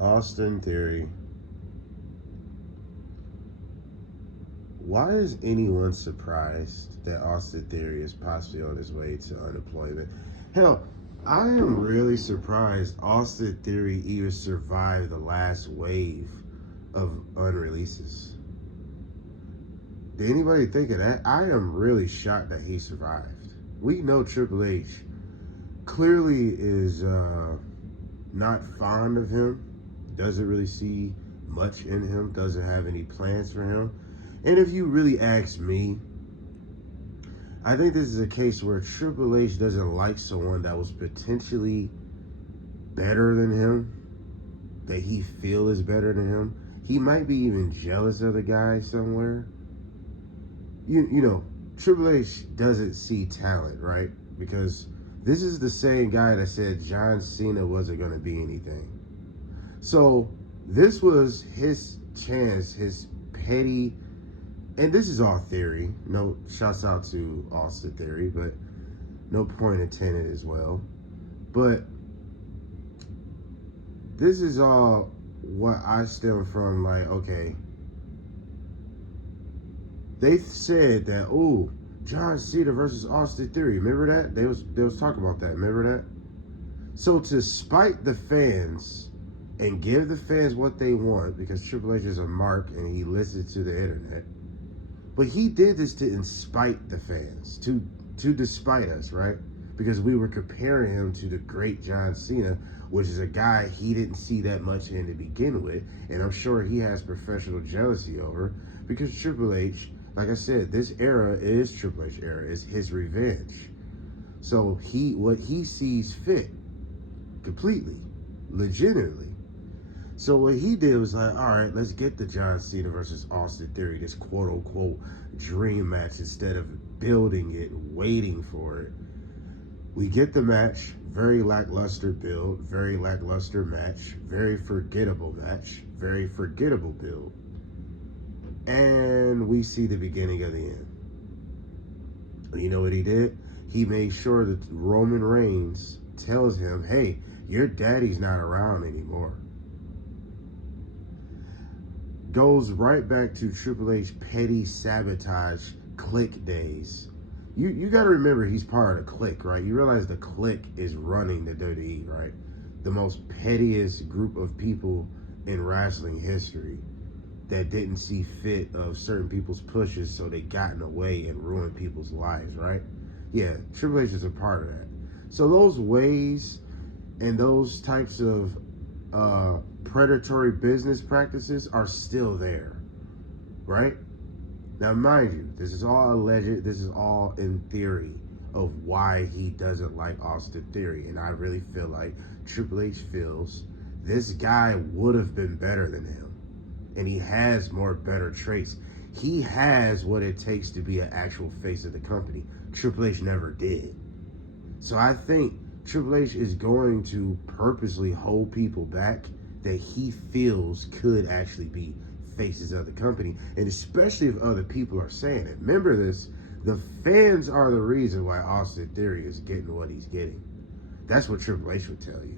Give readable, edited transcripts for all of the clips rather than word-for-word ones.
Austin Theory. Why is anyone surprised that Austin Theory is possibly on his way to unemployment? Hell, I am really surprised Austin Theory even survived the last wave of unreleases. Did anybody think of that? I am really shocked that he survived. We know Triple H clearly is not fond of him, doesn't really see much in him, doesn't have any plans for him. And if you really ask me, I think this is a case where Triple H doesn't like someone that was potentially better than him, that he feel is better than him. He might be even jealous of the guy somewhere. You know, Triple H doesn't see talent, right? Because this is the same guy that said John Cena wasn't going to be anything. So this was his chance, his petty, and this is all theory. No shouts out to Austin Theory, but no point intended as well. But this is all what I stem from, like, okay, they said that, oh, John Cena versus Austin Theory. Remember that? They was talking about that. Remember that? So to spite the fans and give the fans what they want, because Triple H is a mark and he listens to the internet, but he did this to spite the fans, to despite us, right? Because we were comparing him to the great John Cena, which is a guy he didn't see that much in to begin with, and I'm sure he has professional jealousy over, because Triple H, like I said, this era is Triple H era, is his revenge. So what he sees fit, completely, legitimately. So what he did was like, all right, let's get the John Cena versus Austin Theory, this quote unquote dream match, instead of building it, waiting for it. We get the match, very lackluster build, very lackluster match, very forgettable match, very forgettable build. And we see the beginning of the end. And you know what he did? He made sure that Roman Reigns tells him, hey, your daddy's not around anymore. Goes right back to Triple H petty sabotage clique days. You got to remember he's part of the clique, right? You realize the clique is running the WWE, right? The most pettiest group of people in wrestling history that didn't see fit of certain people's pushes, so they got in the way and ruined people's lives, right? Yeah, Triple H is a part of that. So those ways and those types of predatory business practices are still there, right? Now, mind you, this is all alleged. This is all in theory of why he doesn't like Austin Theory. And I really feel like Triple H feels this guy would have been better than him. And he has more better traits. He has what it takes to be an actual face of the company. Triple H never did. So I think Triple H is going to purposely hold people back that he feels could actually be faces of the company, and especially if other people are saying it. Remember this, the fans are the reason why Austin Theory is getting what he's getting. That's what Triple H would tell you.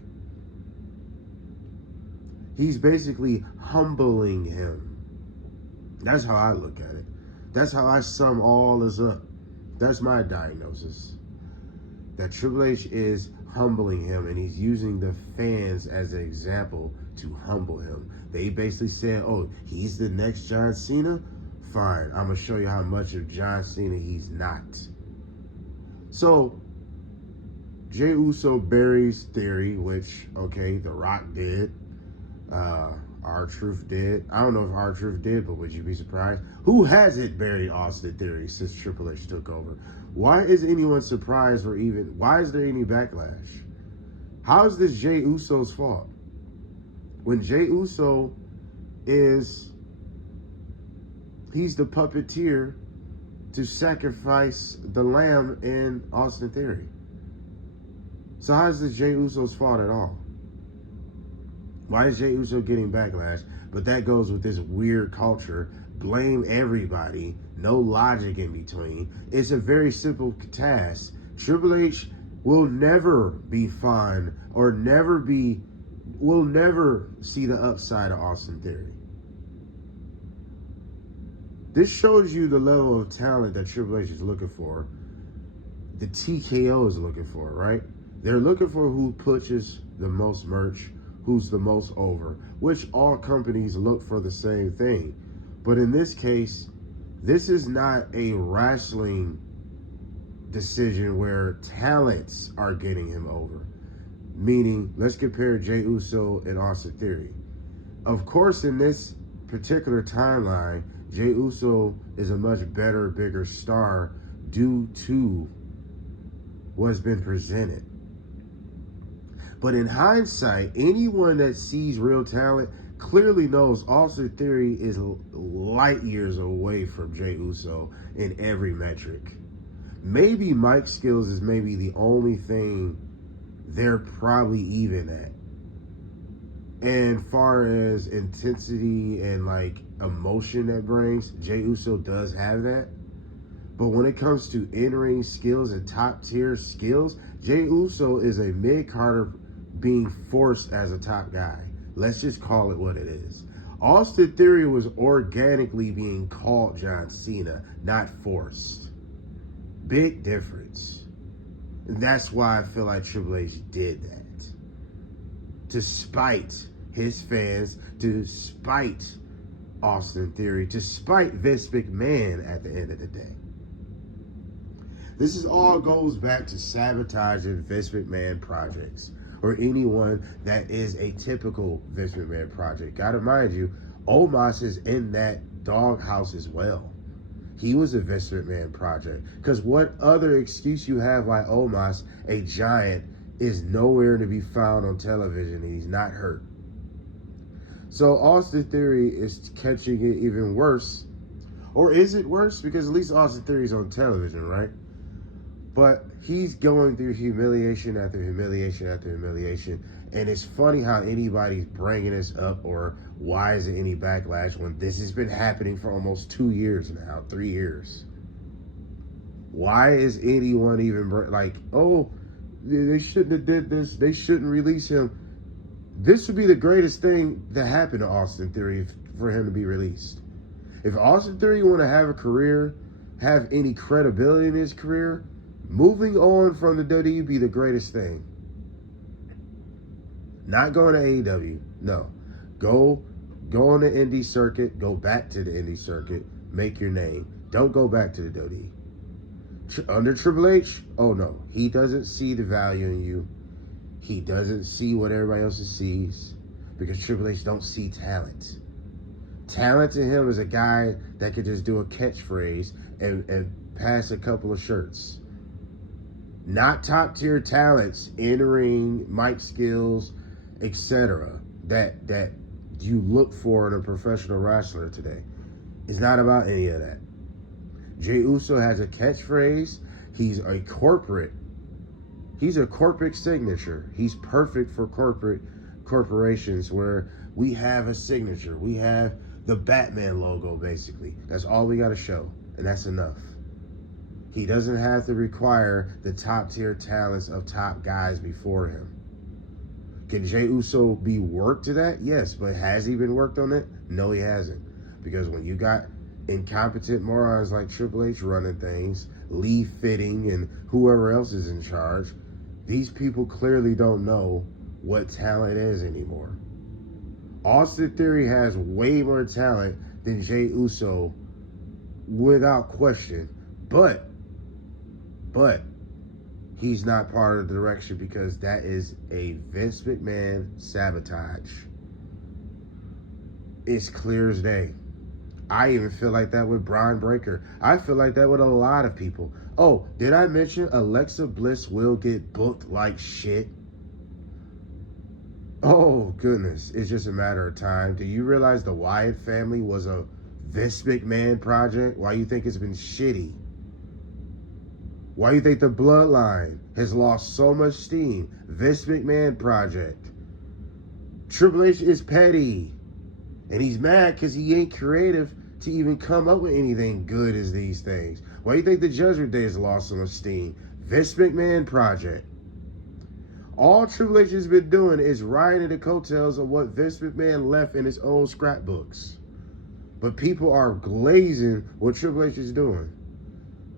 He's basically humbling him. That's how I look at it. That's how I sum all this up. That's my diagnosis. That Triple H is humbling him, and he's using the fans as an example to humble him. They basically said, oh, he's the next John Cena? Fine, I'm going to show you how much of John Cena he's not. So, Jey Uso buries Theory, which, okay, The Rock did. R-Truth did. I don't know if R-Truth did, but would you be surprised? Who hasn't buried Austin Theory since Triple H took over? Why is anyone surprised, or even, why is there any backlash? How is this Jey Uso's fault? When Jey Uso he's the puppeteer to sacrifice the lamb in Austin Theory. So how is this Jey Uso's fault at all? Why is Jey Uso getting backlash? But that goes with this weird culture. Blame everybody. No logic in between. It's a very simple task. Triple H will never be fine or never be will never see the upside of Austin Theory. This shows you the level of talent that Triple H is looking for. The TKO is looking for, right? They're looking for who pushes the most merch, who's the most over, which all companies look for the same thing. But in this case, this is not a wrestling decision where talents are getting him over. Meaning, let's compare Jey Uso and Austin Theory. Of course, in this particular timeline, Jey Uso is a much better, bigger star due to what's been presented. But in hindsight, anyone that sees real talent clearly knows Austin Theory is light years away from Jey Uso in every metric. Maybe Mike's skills is maybe the only thing they're probably even at. And far as intensity and like emotion that brings, Jey Uso does have that. But when it comes to in-ring skills and top-tier skills, Jey Uso is a mid-carder being forced as a top guy. Let's just call it what it is. Austin Theory was organically being called John Cena, not forced. Big difference. And that's why I feel like Triple H did that. To spite his fans, to spite Austin Theory, to spite Vince McMahon at the end of the day. This is all goes back to sabotaging Vince McMahon projects, or anyone that is a typical Vince McMahon project. Gotta mind you, Omos is in that doghouse as well. He was a Vince McMahon project. Because what other excuse you have why Omos, a giant, is nowhere to be found on television and he's not hurt? So Austin Theory is catching it even worse. Or is it worse? Because at least Austin Theory's on television, right? But he's going through humiliation after humiliation after humiliation. And it's funny how anybody's bringing this up, or why is it any backlash when this has been happening for almost 2 years now, 3 years? Why is anyone even like, oh, they shouldn't have did this, they shouldn't release him? This would be the greatest thing that happened to Austin Theory for him to be released. If Austin Theory want to have a career, have any credibility in his career, moving on from the WWE be the greatest thing. Not going to AEW, no. Go on the indie circuit, go back to the indie circuit, make your name. Don't go back to the WWE. Under Triple H, oh no, he doesn't see the value in you. He doesn't see what everybody else sees, because Triple H don't see talent. Talent to him is a guy that could just do a catchphrase and pass a couple of shirts. Not top tier talents, in-ring, mic skills, etc. that you look for in a professional wrestler today. It's not about any of that. Jey Uso has a catchphrase. He's a corporate signature. He's perfect for corporations where we have a signature. We have the Batman logo, basically. That's all we got to show, and that's enough. He doesn't have to require the top tier talents of top guys before him. Can Jey Uso be worked to that? Yes, but has he been worked on it? No, he hasn't. Because when you got incompetent morons like Triple H running things, Lee Fitting, and whoever else is in charge, these people clearly don't know what talent is anymore. Austin Theory has way more talent than Jey Uso, without question. But he's not part of the direction, because that is a Vince McMahon sabotage. It's clear as day. I even feel like that with Braun Breaker. I feel like that with a lot of people. Oh, did I mention Alexa Bliss will get booked like shit? Oh, goodness. It's just a matter of time. Do you realize the Wyatt family was a Vince McMahon project? Why you think it's been shitty? Why you think the bloodline has lost so much steam? Vince McMahon project. Triple H is petty. And he's mad because he ain't creative to even come up with anything good as these things. Why do you think the Judgment Day has lost so much steam? Vince McMahon project. All Triple H has been doing is riding the coattails of what Vince McMahon left in his old scrapbooks. But people are glazing what Triple H is doing.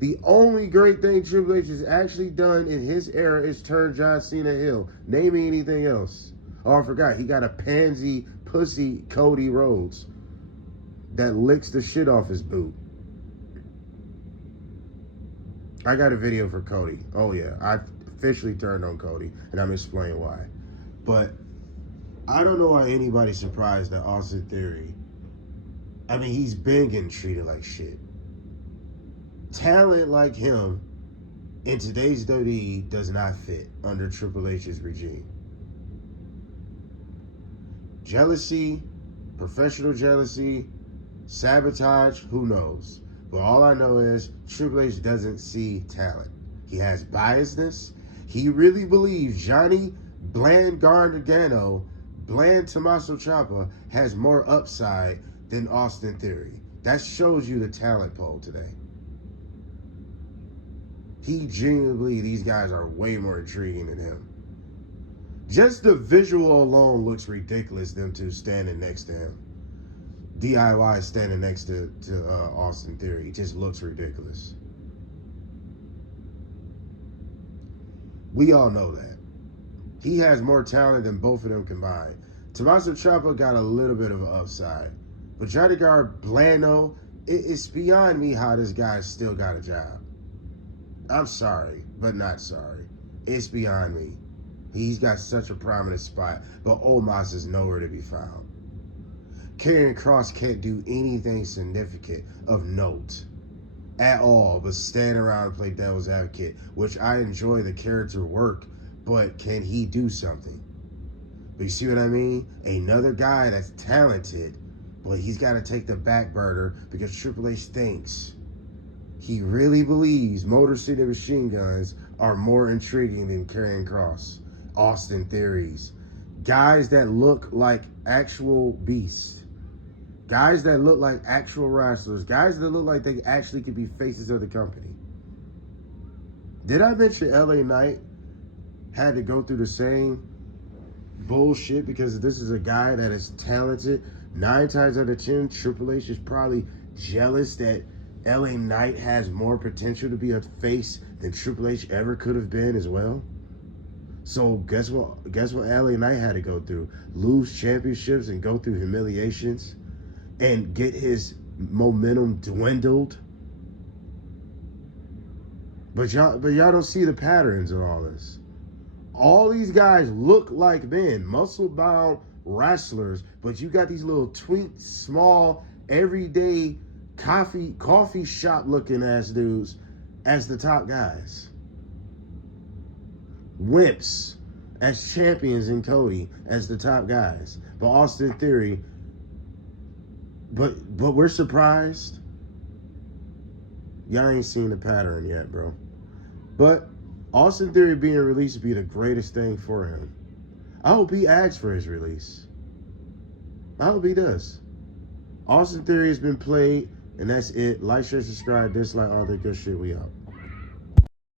The only great thing Triple H has actually done in his era is turn John Cena heel. Name me anything else. Oh, I forgot. He got a pansy pussy Cody Rhodes that licks the shit off his boot. I got a video for Cody. Oh, yeah. I officially turned on Cody, and I'm explaining why. But I don't know why anybody's surprised that Austin Theory, I mean, he's been getting treated like shit. Talent like him in today's WWE does not fit under Triple H's regime. Jealousy, professional jealousy, sabotage, who knows? But all I know is Triple H doesn't see talent. He has biasness. He really believes Johnny Bland Gargano, Bland Tommaso Ciampa has more upside than Austin Theory. That shows you the talent poll today. He genuinely believes these guys are way more intriguing than him. Just the visual alone looks ridiculous, them two standing next to him. DIY standing next to Austin Theory. It just looks ridiculous. We all know that. He has more talent than both of them combined. Tommaso Ciampa got a little bit of an upside. But Johnny Gargano, it's beyond me how this guy still got a job. I'm sorry, but not sorry. It's beyond me. He's got such a prominent spot, but Omos is nowhere to be found. Karrion Kross can't do anything significant of note at all, but stand around and play devil's advocate, which I enjoy the character work, but can he do something? But you see what I mean? Another guy that's talented, but he's got to take the back burner because Triple H thinks, he really believes Motor City Machine Guns are more intriguing than Karrion Kross, Austin Theories, guys that look like actual beasts. Guys that look like actual wrestlers. Guys that look like they actually could be faces of the company. Did I mention LA Knight had to go through the same bullshit because this is a guy that is talented? 9 times out of 10, Triple H is probably jealous that LA Knight has more potential to be a face than Triple H ever could have been as well. So guess what LA Knight had to go through? Lose championships and go through humiliations and get his momentum dwindled. But y'all don't see the patterns of all this. All these guys look like men, muscle-bound wrestlers, but you got these little twink, small, everyday coffee shop looking ass dudes as the top guys. Wimps as champions in Cody as the top guys. But Austin Theory, but we're surprised. Y'all ain't seen the pattern yet, bro. But Austin Theory being released would be the greatest thing for him. I hope he asks for his release. I hope he does. Austin Theory has been played, and that's it. Like, share, subscribe, dislike, all that good shit. We out.